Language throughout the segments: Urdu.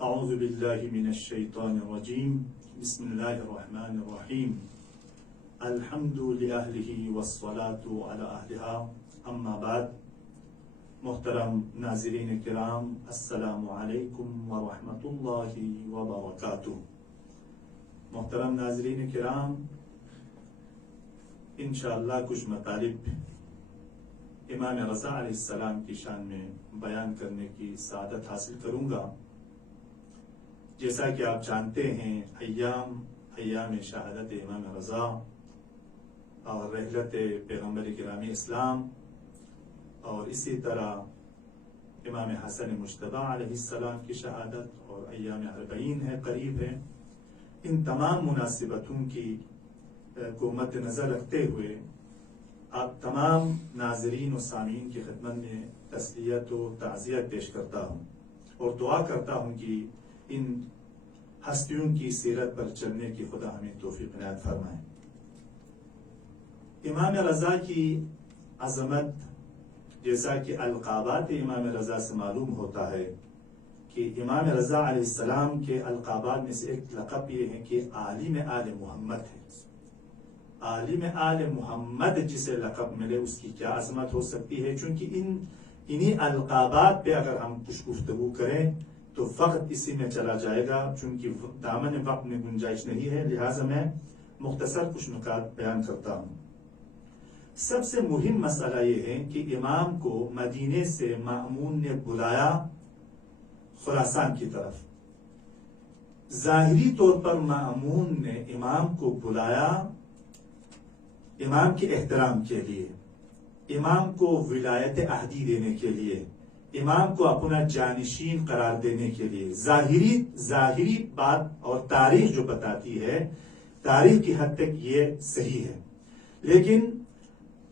اعوذ باللہ من الشیطان الرجیم بسم اللہ الرحمن الرحیم الحمد لأہلہ والصلاة علی اہلہا اما بعد محترم ناظرین کرام السلام علیکم ورحمۃ اللہ وبرکاتہ۔ محترم ناظرین کرام، انشاءاللہ کچھ مطالب امام رضا علیہ السلام کی شان میں بیان کرنے کی سعادت حاصل کروں گا۔ جیسا کہ آپ جانتے ہیں، ایام شہادت امام رضا اور رحلت پیغمبر گرامی اسلام اور اسی طرح امام حسن مجتبی علیہ السلام کی شہادت اور ایام اربعین ہے، قریب ہے۔ ان تمام مناسبتوں کو مد نظر رکھتے ہوئے آپ تمام ناظرین و سامعین کی خدمت میں تسلیت و تعزیت پیش کرتا ہوں اور دعا کرتا ہوں کہ ان ہستیوں کی سیرت پر چلنے کی خدا ہمیں توفیق عنایت فرمائے۔ امام رضا کی عظمت، جیسا کہ القابات امام رضا سے معلوم ہوتا ہے کہ امام رضا علیہ السلام کے القابات میں سے ایک لقب یہ ہے کہ عالم آل محمد ہے۔ عالم آل محمد جسے لقب ملے اس کی کیا عظمت ہو سکتی ہے، چونکہ انہی القابات پہ اگر ہم کچھ گفتگو کریں تو وقت اسی میں چلا جائے گا، چونکہ دامن وقت میں گنجائش نہیں ہے، لہٰذا میں مختصر کچھ نکات بیان کرتا ہوں۔ سب سے مہم مسئلہ یہ ہے کہ امام کو مدینے سے مأمون نے بلایا خراسان کی طرف۔ ظاہری طور پر مأمون نے امام کو بلایا امام کے احترام کے لیے، امام کو ولایت عہدی دینے کے لیے، امام کو اپنا جانشین قرار دینے کے لیے۔ ظاہری بات اور تاریخ جو بتاتی ہے، تاریخ کی حد تک یہ صحیح ہے، لیکن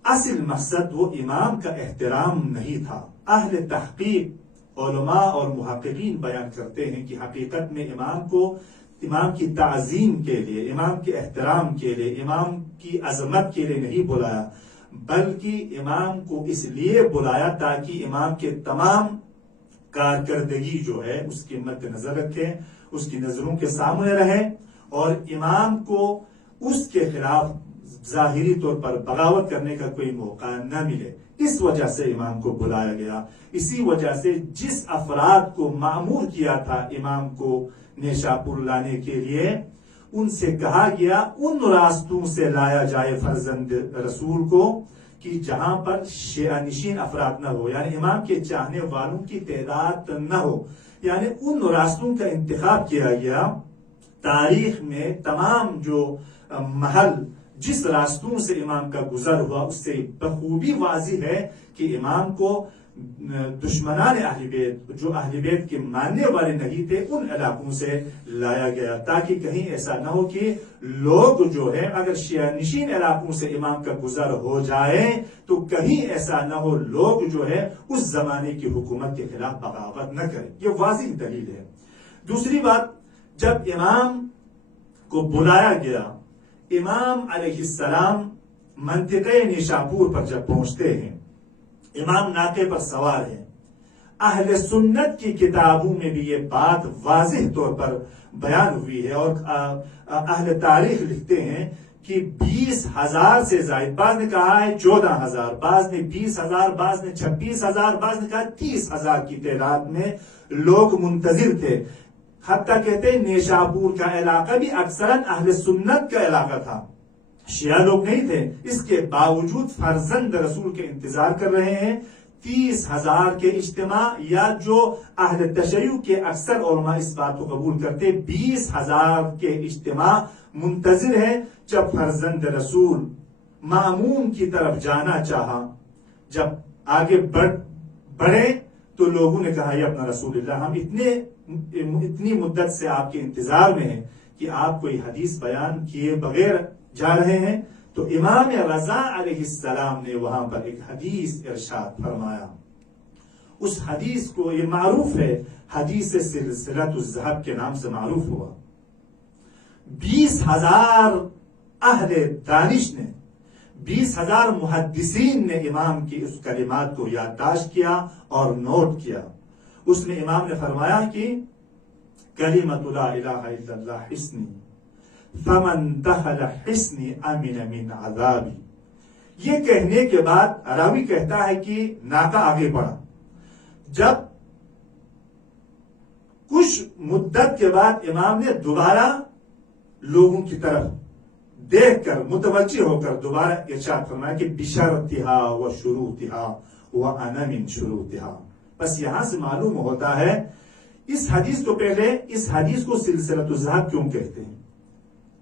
اصل مقصد وہ امام کا احترام نہیں تھا۔ اہل تحقیق علماء اور محققین بیان کرتے ہیں کہ حقیقت میں امام کی تعظیم کے لیے، امام کے احترام کے لیے، امام کی عظمت کے لیے نہیں بلایا، بلکہ امام کو اس لیے بلایا تاکہ امام کے تمام کارکردگی جو ہے اس کے مد نظر رکھے، اس کی نظروں کے سامنے رہے اور امام کو اس کے خلاف ظاہری طور پر بغاوت کرنے کا کوئی موقع نہ ملے۔ اس وجہ سے امام کو بلایا گیا۔ اسی وجہ سے جس افراد کو مأمور کیا تھا امام کو نیشاپور لانے کے لیے، ان سے کہا گیا ان راستوں سے لایا جائے فرزند رسول کو کہ جہاں پر شیعہ نشین افراد نہ ہو، یعنی امام کے چاہنے والوں کی تعداد نہ ہو، یعنی ان راستوں کا انتخاب کیا گیا۔ تاریخ میں تمام جو محل جس راستوں سے امام کا گزر ہوا اس سے بخوبی واضح ہے کہ امام کو دشمنان اہل بیت، جو اہل بیت کے ماننے والے نہیں تھے، ان علاقوں سے لایا گیا تاکہ کہیں ایسا نہ ہو کہ لوگ جو ہے اگر شیعہ نشین علاقوں سے امام کا گزر ہو جائے تو کہیں ایسا نہ ہو لوگ جو ہے اس زمانے کی حکومت کے خلاف بغاوت نہ کریں۔ یہ واضح دلیل ہے۔ دوسری بات، جب امام کو بلایا گیا، امام علیہ السلام منطقہ نیشاپور پر جب پہنچتے ہیں، امام ناقے پر سوار ہے۔ اہل سنت کی کتابوں میں بھی یہ بات واضح طور پر بیان ہوئی ہے اور اہل تاریخ لکھتے ہیں کہ 20,000 سے زائد، بعض نے کہا ہے 14,000، بعض نے 20,000، بعض نے 26,000، بعض نے کہا 30,000 کی تعداد میں لوگ منتظر تھے۔ حتیٰ کہتے ہیں نیشاپور کا علاقہ بھی اکثراً اہل سنت کا علاقہ تھا، شیعہ لوگ نہیں تھے۔ اس کے باوجود فرزند رسول کے انتظار کر رہے ہیں۔ 30,000 کے اجتماع، یا جو اہل تشیع کے اکثر علماء اس بات کو قبول کرتے 20,000 کے اجتماع منتظر ہے۔ جب فرزند رسول مأمون کی طرف جانا چاہا، جب آگے بڑھے تو لوگوں نے کہا یا اپنا رسول اللہ، ہم اتنی مدت سے آپ کے انتظار میں ہیں کہ آپ کوئی حدیث بیان کیے بغیر جا رہے ہیں۔ تو امام رضا علیہ السلام نے وہاں پر ایک حدیث ارشاد فرمایا۔ اس حدیث کو یہ معروف ہے، حدیث سلسلۃ الذہب کے نام سے معروف ہوا۔ 20,000 اہل دانش نے، 20,000 محدثین نے امام کی اس کلمات کو یادداشت کیا اور نوٹ کیا۔ اس میں امام نے فرمایا کہ کلمۃ لا الہ الا اللہ حصنی فمن دخل حصنی امن من عذابی. یہ کہنے کے بعد راوی کہتا ہے کہ ناکا آگے بڑھا. جب کچھ مدت کے بعد امام نے دوبارہ لوگوں کی طرف دیکھ کر متوجہ ہو کر دوبارہ ارشاد فرمایا کہ بشرطہا و شروطہا وانا من شروطہا. بس یہاں سے معلوم ہوتا ہے اس حدیث کو پہلے اس حدیث کو سلسلۃ الذہب کیوں کہتے ہیں.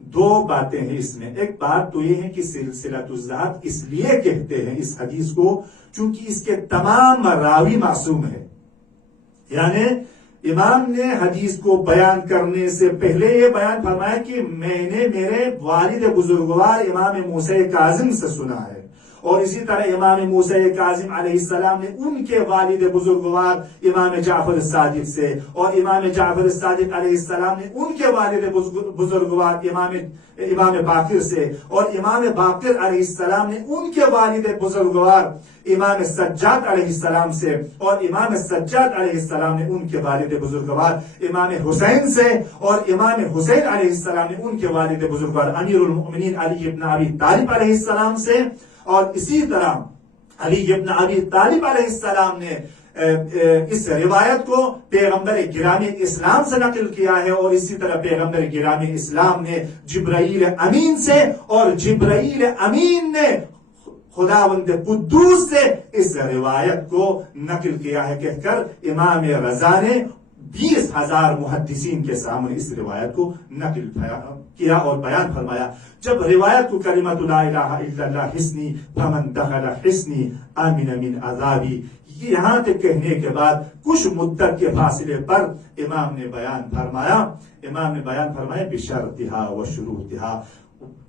دو باتیں ہیں اس میں. ایک بات تو یہ ہے کہ سلسلۃ الذہب اس لیے کہتے ہیں اس حدیث کو چونکہ اس کے تمام راوی معصوم ہیں. یعنی امام نے حدیث کو بیان کرنے سے پہلے یہ بیان فرمایا کہ میں نے میرے والد بزرگوار امام موسیٰ کاظم سے سنا ہے، اور اسی طرح امام موسیٰ کاظم علیہ السلام نے ان کے والد بزرگوار امام جعفر الصادق سے، اور امام جعفر الصادق علیہ السلام نے ان کے والد بزرگوار امام باقر سے، اور امام باقر علیہ السلام نے ان کے والد بزرگوار امام سجاد علیہ السلام سے، اور امام سجاد علیہ السلام نے ان کے والد بزرگوار امام حسین سے، اور امام حسین علیہ السلام نے ان کے والد بزرگوار امیر المؤمنین علی ابن ابی طالب علیہ السلام سے. اور اسی طرح علی ابن ابی طالب علیہ السلام نے اس روایت کو پیغمبر گرامی اسلام سے نقل کیا ہے، اور اسی طرح پیغمبر گرامی اسلام نے جبرائیل امین سے، اور جبرائیل امین نے خداوند قدوس سے اس روایت کو نقل کیا ہے کہہ کر امام رضا نے 20,000 محدثین کے سامنے اس روایت کو نقل کیا اور بیان فرمایا. جب روایت کو کلمۃ لا الہ الا اللہ حصنی فمن دخل حصنی امن من عذابی یہاں تک کہنے کے بعد کچھ مدت کے فاصلے پر امام نے بیان فرمایا بشرطہا و شروطہا.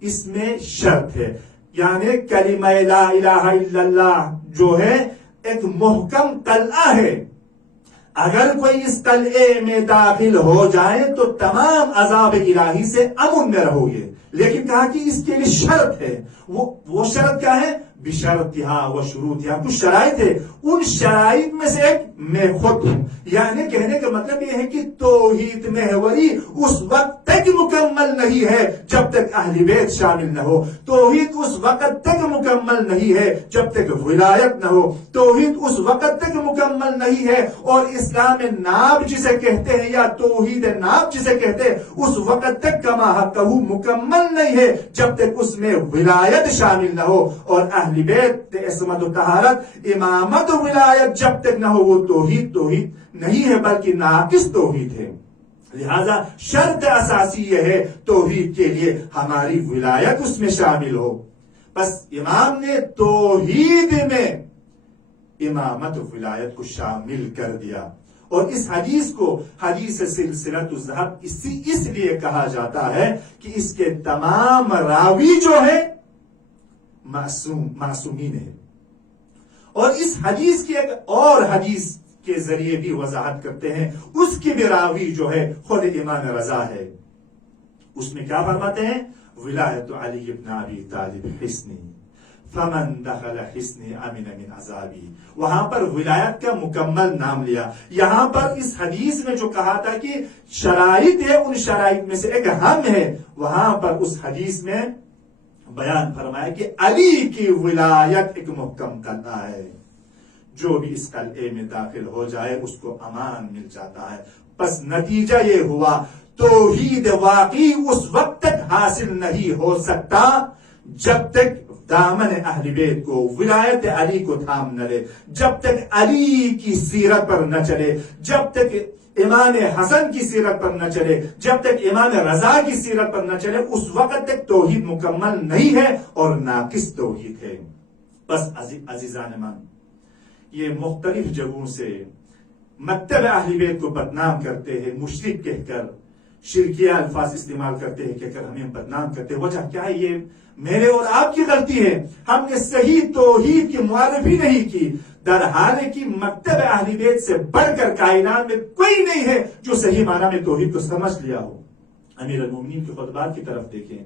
اس میں شرط ہے، یعنی کلمہ لا الہ الا اللہ جو ہے ایک محکم قلعہ ہے. اگر کوئی اس قلعے میں داخل ہو جائے تو تمام عذاب الہی سے امن میں رہو گے. لیکن کہا کہ اس کے لیے شرط ہے. وہ شرط کیا ہے؟ بشرطہا و شروطہا. کچھ شرائط ہے، ان شرائط میں سے ایک میں خود ہوں. یعنی کہنے کا مطلب یہ ہے کہ توحید محوری اس وقت تک مکمل نہیں ہے جب تک اہل بیت شامل نہ ہو. توحید اس وقت تک مکمل نہیں ہے جب تک ولایت نہ ہو. توحید اس وقت تک مکمل نہیں ہے، اور اسلام ناب جسے کہتے ہیں یا توحید ناب جسے کہتے ہیں اس وقت تک کما حقہ مکمل نہیں ہے جب تک اس میں ولایت شامل نہ ہو. اور اہل بیت عصمت و طہارت امامت و ولایت جب تک نہ ہو وہ توحید نہیں ہے بلکہ ناقص توحید ہے. لہذا شرط اساسی یہ ہے توحید کے لیے ہماری ولایت اس میں شامل ہو. بس امام نے توحید میں امامت و ولایت کو شامل کر دیا. اور اس حدیث کو حدیث سلسلۃ الذہب اس لیے کہا جاتا ہے کہ اس کے تمام راوی جو ہے معصومین ہے. اور اس حدیث کی ایک اور حدیث کے ذریعے بھی وضاحت کرتے ہیں، اس کی بھی راوی جو ہے خود امام رضا ہے. اس میں کیا فرماتے ہیں؟ ولایت علی ابن ابی طالب حصنی فمن دخل حصنی امن من عذابی. وہاں پر ولایت کا مکمل نام لیا. یہاں پر اس حدیث میں جو کہا تھا کہ شرائط ہے، ان شرائط میں سے ایک ہم ہے، وہاں پر اس حدیث میں بیان فرمایا کہ علی کی ولایت ایک محکم قلعہ ہے. جو بھی اس قلعے میں داخل ہو جائے اس کو امان مل جاتا ہے. بس نتیجہ یہ ہوا توحید واقعی اس وقت تک حاصل نہیں ہو سکتا جب تک دامن اہل بیت کو ولایت علی کو تھام نہ لے، جب تک علی کی سیرت پر نہ چلے، جب تک امام حسن کی سیرت پر نہ چلے، جب تک امام رضا کی سیرت پر نہ چلے، اس وقت تک توحید مکمل نہیں ہے اور ناقص توحید ہے. بس عزیزان من، یہ مختلف جگہوں سے مکتب اہل بیت کو بدنام کرتے ہیں، مشرک کہہ کر شرکیہ الفاظ استعمال کرتے ہیں، کہہ کر ہمیں بدنام کرتے ہیں. وجہ کیا ہے؟ یہ میرے اور آپ کی غلطی ہے. ہم نے صحیح توحید کی معرفی نہیں کی. در حال کی مکتب اہل بیت سے بڑھ کر کائنات میں کوئی نہیں ہے جو صحیح معنی میں توحید کو سمجھ لیا ہو. امیر المومنین کے خطبات کی طرف دیکھیں،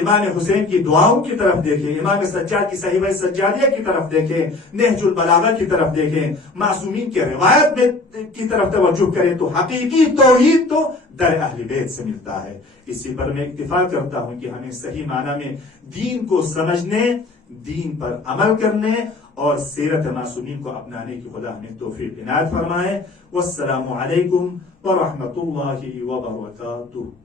امام حسین کی دعاؤں کی طرف دیکھیں، امام سجاد کی صحیفہ سجادیہ کی طرف دیکھیں، نہج البلاغہ کی طرف دیکھیں، معصومین کے روایت میں کی طرف توجہ کریں تو حقیقی توحید تو در اہل بیت سے ملتا ہے۔ اسی پر میں اکتفا کرتا ہوں کہ ہمیں صحیح معنی میں دین کو سمجھنے، دین پر عمل کرنے اور سیرت معصومین کو اپنانے کی خدا ہمیں توفیق عنایت فرمائے۔ والسلام علیکم ورحمۃ اللہ وبرکاتہ۔